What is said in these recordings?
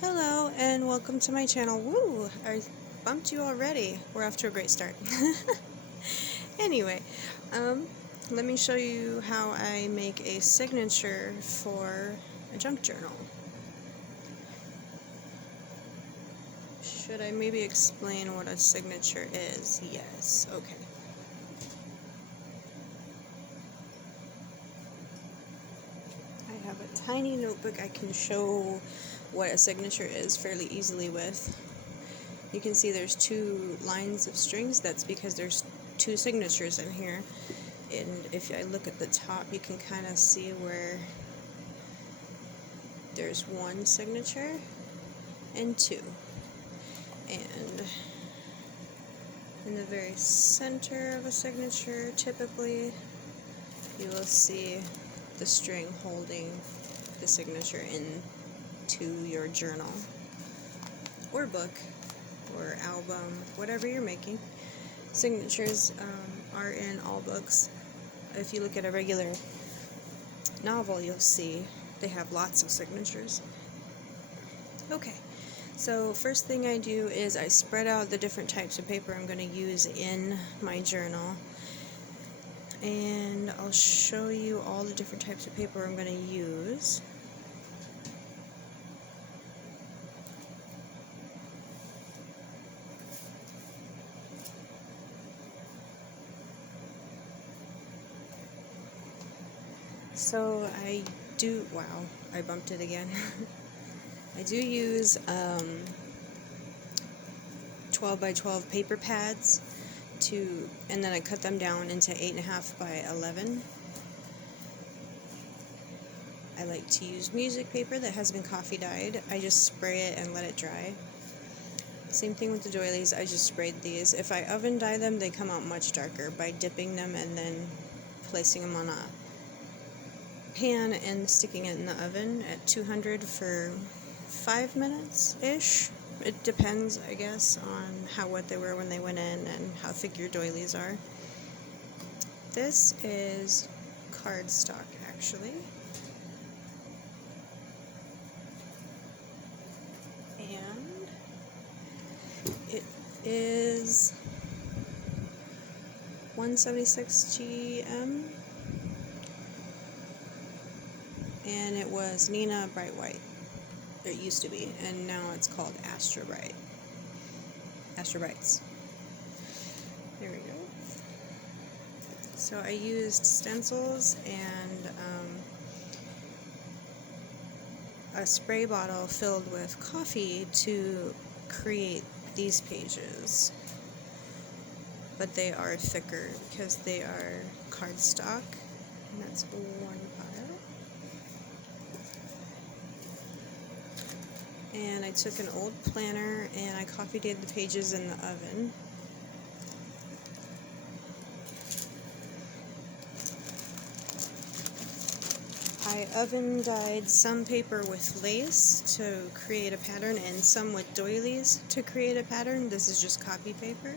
Hello and welcome to my channel. Woo! I bumped you already. We're off to a great start. Anyway, let me show you how I make a signature for a junk journal. Should I maybe explain what a signature is? Yes, okay. I have a tiny notebook I can show what a signature is fairly easily with. You can see there's two lines of strings. That's because there's two signatures in here. And if I look at the top, you can kind of see where there's one signature and two. And in the very center of a signature, typically, you will see the string holding the signature into your journal or book or album, whatever you're making. Signatures are in all books. If you look at a regular novel, you'll see they have lots of signatures. Okay, so first thing I do is I spread out the different types of paper I'm going to use in my journal, and I'll show you all the different types of paper I'm going to use. So wow, I bumped it again. I do use 12 by 12 paper pads and then I cut them down into 8.5 by 11. I like to use music paper that has been coffee dyed. I just spray it and let it dry. Same thing with the doilies, I just sprayed these. If I oven dye them, they come out much darker by dipping them and then placing them on a pan and sticking it in the oven at 200 for 5 minutes-ish. It depends, I guess, on how wet they were when they went in and how thick your doilies are. This is cardstock, actually. And it is 176 GM. And it was Neenah Bright White. It used to be, and now it's called Astra Bright. Astra Brights. There we go. So I used stencils and a spray bottle filled with coffee to create these pages. But they are thicker because they are cardstock, and that's one pile. And I took an old planner and I coffee dyed the pages in the oven. I oven dyed some paper with lace to create a pattern and some with doilies to create a pattern. This is just copy paper.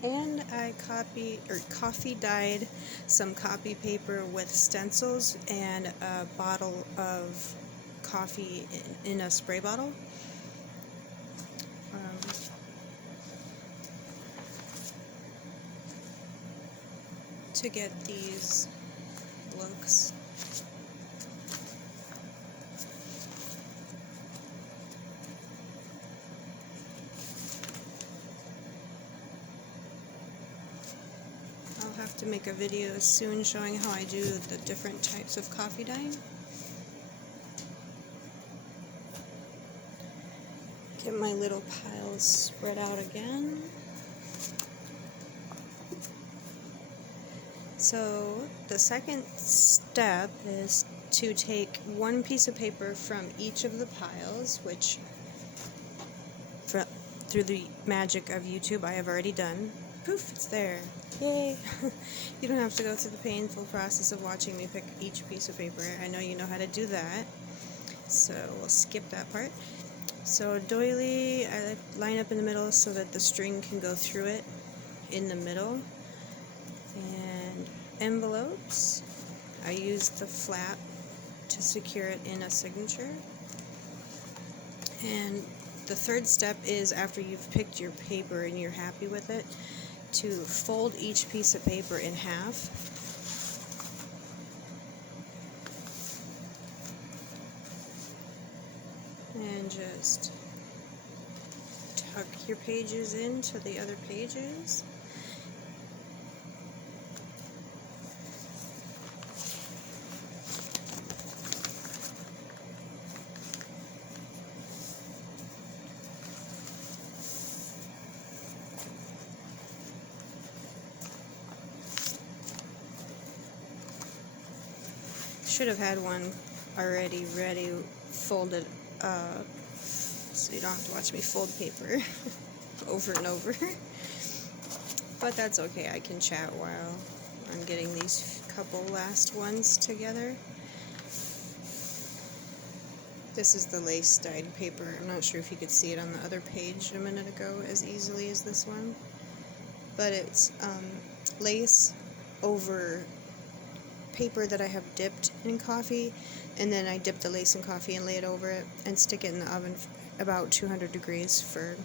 And I coffee dyed some copy paper with stencils and a bottle of coffee in a spray bottle. To get these looks. I'll have to make a video soon showing how I do the different types of coffee dyeing. Get my little piles spread out again. So the second step is to take one piece of paper from each of the piles, which through the magic of YouTube I have already done. Poof, it's there. Yay! You don't have to go through the painful process of watching me pick each piece of paper. I know you know how to do that, so we'll skip that part. So doily, I line up in the middle so that the string can go through it in the middle. And envelopes, I use the flap to secure it in a signature. And the third step is, after you've picked your paper and you're happy with it, to fold each piece of paper in half. And just tuck your pages into the other pages. Should have had one already ready, folded, so you don't have to watch me fold paper over and over. But that's okay, I can chat while I'm getting these couple last ones together. This is the lace dyed paper. I'm not sure if you could see it on the other page a minute ago as easily as this one. But it's lace over paper that I have dipped in coffee, and then I dip the lace in coffee and lay it over it and stick it in the oven about 200 degrees for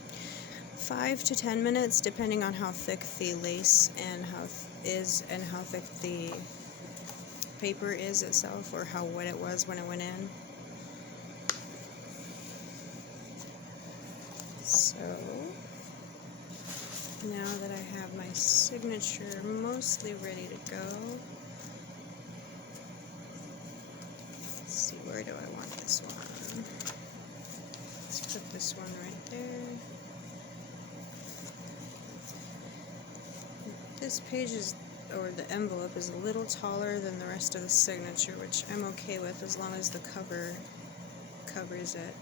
5 to 10 minutes, depending on how thick the lace and how thick the paper is itself, or how wet it was when it went in. So now that I have my signature mostly ready to go, let's see, where do I want this one? Let's put this one right there. This page is, or the envelope is a little taller than the rest of the signature, which I'm okay with as long as the cover covers it.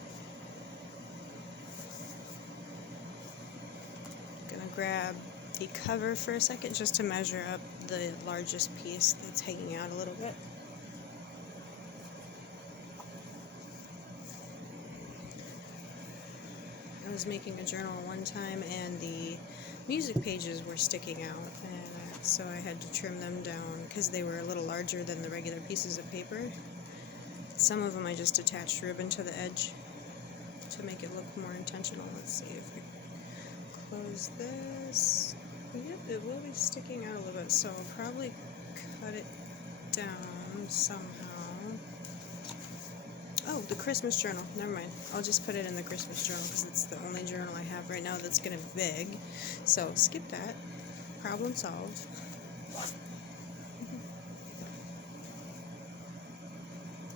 I'm gonna grab the cover for a second just to measure up the largest piece that's hanging out a little bit. I was making a journal one time and the music pages were sticking out, and so I had to trim them down because they were a little larger than the regular pieces of paper. Some of them I just attached ribbon to the edge to make it look more intentional. Let's see if I close this. Yep, it will be sticking out a little bit, so I'll probably cut it down somehow. Oh, the Christmas journal. Never mind. I'll just put it in the Christmas journal because it's the only journal I have right now that's going to be big. So skip that. Problem solved.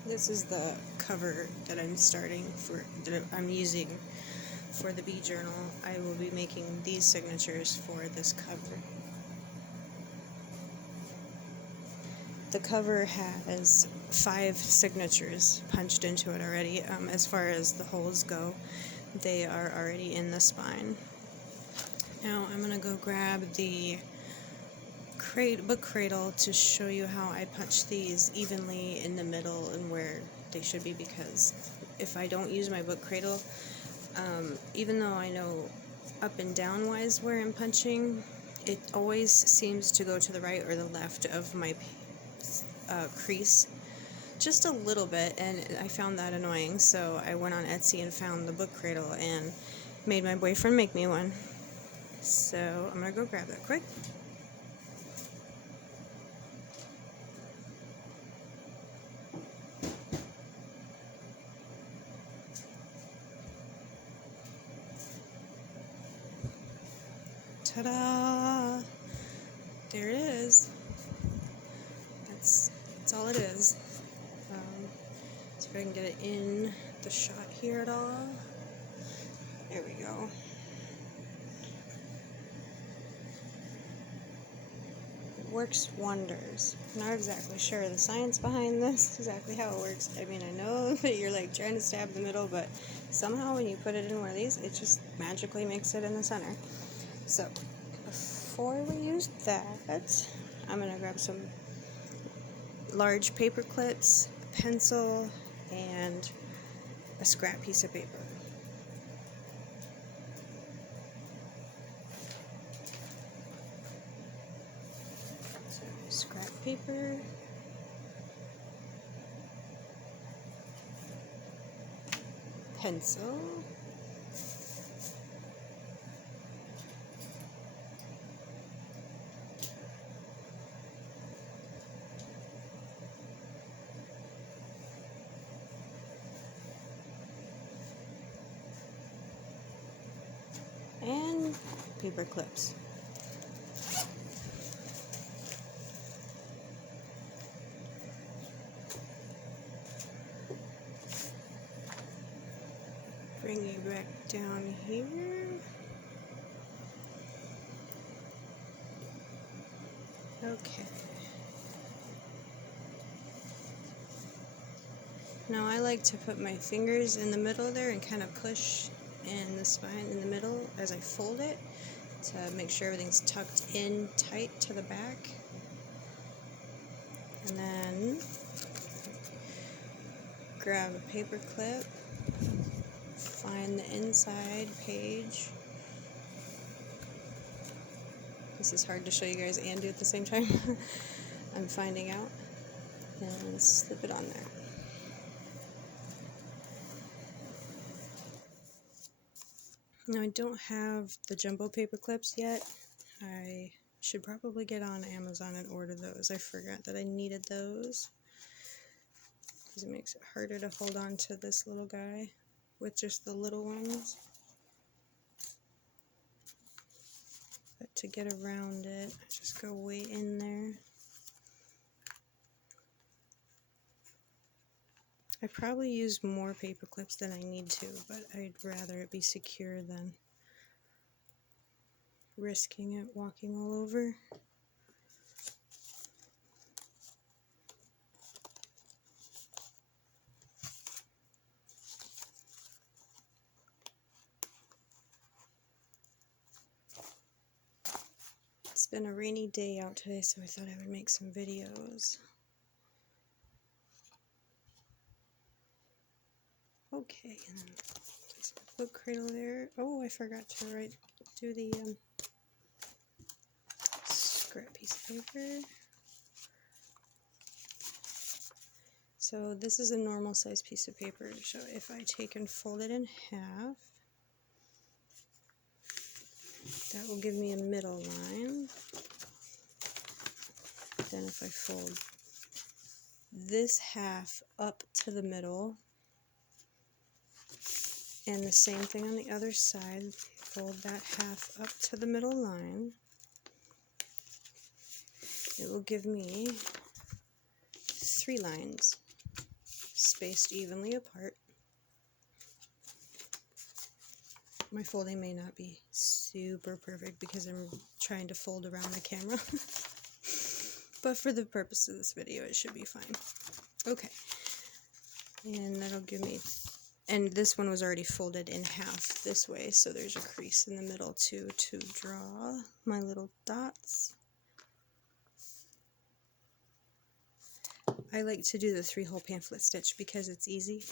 This is the cover that I'm using for the Bee Journal. I will be making these signatures for this cover. The cover has 5 signatures punched into it already. As far as the holes go, they are already in the spine. Now I'm going to go grab the book cradle to show you how I punch these evenly in the middle and where they should be, because if I don't use my book cradle, even though I know up and down wise where I'm punching, it always seems to go to the right or the left of my crease just a little bit, and I found that annoying, so I went on Etsy and found the book cradle and made my boyfriend make me one. So I'm gonna go grab that quick. Ta-da! There it is. That's all it is. See if I can get it in the shot here at all. There we go. It works wonders. I'm not exactly sure the science behind this, exactly how it works. I mean, I know that you're like trying to stab the middle, but somehow when you put it in one of these, it just magically makes it in the center. So before we use that, I'm going to grab some large paper clips, a pencil, and a scrap piece of paper. So scrap paper, pencil. And paper clips. Bring it back down here. Okay. Now I like to put my fingers in the middle there and kind of push in the spine in the middle as I fold it to make sure everything's tucked in tight to the back. And then grab a paper clip, find the inside page. This is hard to show you guys and do at the same time. I'm finding out. And slip it on there. Now I don't have the jumbo paper clips yet. I should probably get on Amazon and order those. I forgot that I needed those because it makes it harder to hold on to this little guy with just the little ones. But to get around it, I just go way in there. I probably use more paper clips than I need to, but I'd rather it be secure than risking it walking all over. It's been a rainy day out today, so I thought I would make some videos. Okay, and then place my book cradle there. Oh, I forgot to do the scrap piece of paper. So this is a normal size piece of paper. So if I take and fold it in half, that will give me a middle line. Then if I fold this half up to the middle, and the same thing on the other side, fold that half up to the middle line, it will give me 3 lines spaced evenly apart. My folding may not be super perfect because I'm trying to fold around the camera, but for the purpose of this video it should be fine. Okay, and that'll give me, and this one was already folded in half this way, so there's a crease in the middle too to draw my little dots. I like to do the 3-hole pamphlet stitch because it's easy.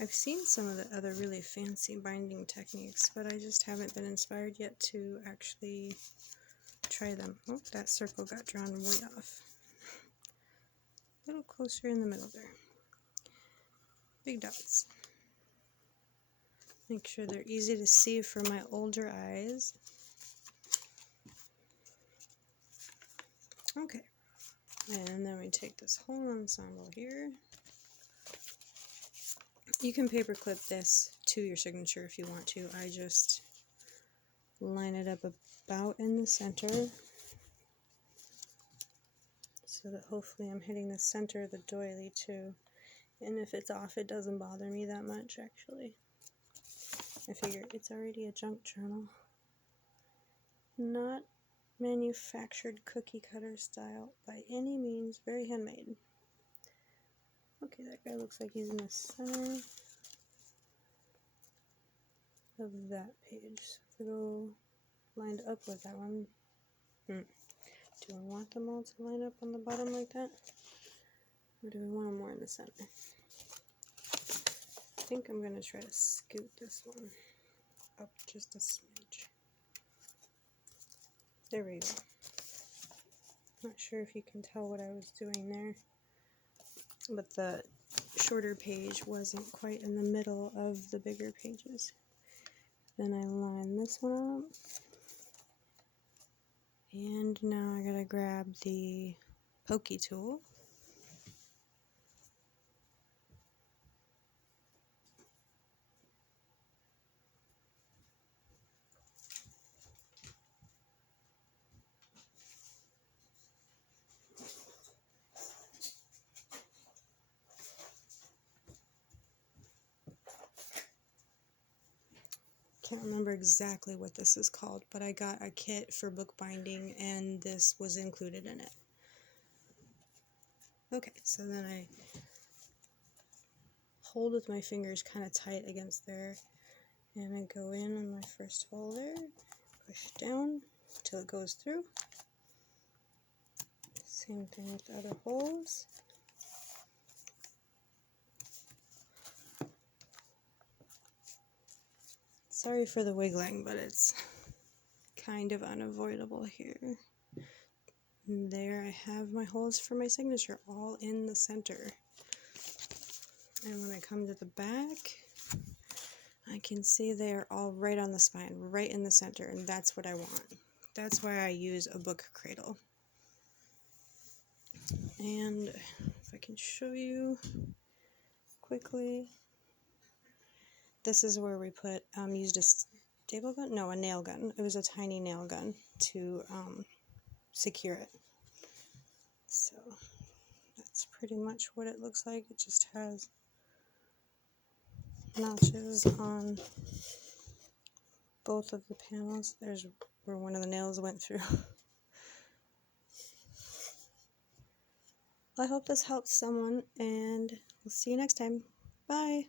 I've seen some of the other really fancy binding techniques, but I just haven't been inspired yet to actually try them. Oh, that circle got drawn way off. A little closer in the middle there. Big dots. Make sure they're easy to see for my older eyes. Okay, and then we take this whole ensemble here. You can paper clip this to your signature if you want to. I just line it up about in the center so that hopefully I'm hitting the center of the doily too. And if it's off, it doesn't bother me that much actually. I figure it's already a junk journal. Not manufactured cookie cutter style by any means, very handmade. Okay, that guy looks like he's in the center of that page. So if we go lined up with that one, do I want them all to line up on the bottom like that? Or do we want them more in the center? I think I'm going to try to scoot this one up just a smidge. There we go. Not sure if you can tell what I was doing there, but the shorter page wasn't quite in the middle of the bigger pages. Then I line this one up, and now I gotta grab the pokey tool. Can't remember exactly what this is called, but I got a kit for bookbinding and this was included in it. Okay, so then I hold with my fingers kind of tight against there, and I go in on my first hole there, push down till it goes through. Same thing with the other holes. Sorry for the wiggling, but it's kind of unavoidable here. And there I have my holes for my signature, all in the center. And when I come to the back, I can see they're all right on the spine, right in the center, and that's what I want. That's why I use a book cradle. And if I can show you quickly, this is where we put, used a staple gun? No, a nail gun. It was a tiny nail gun to secure it. So that's pretty much what it looks like. It just has notches on both of the panels. There's where one of the nails went through. I hope this helps someone, and we'll see you next time. Bye!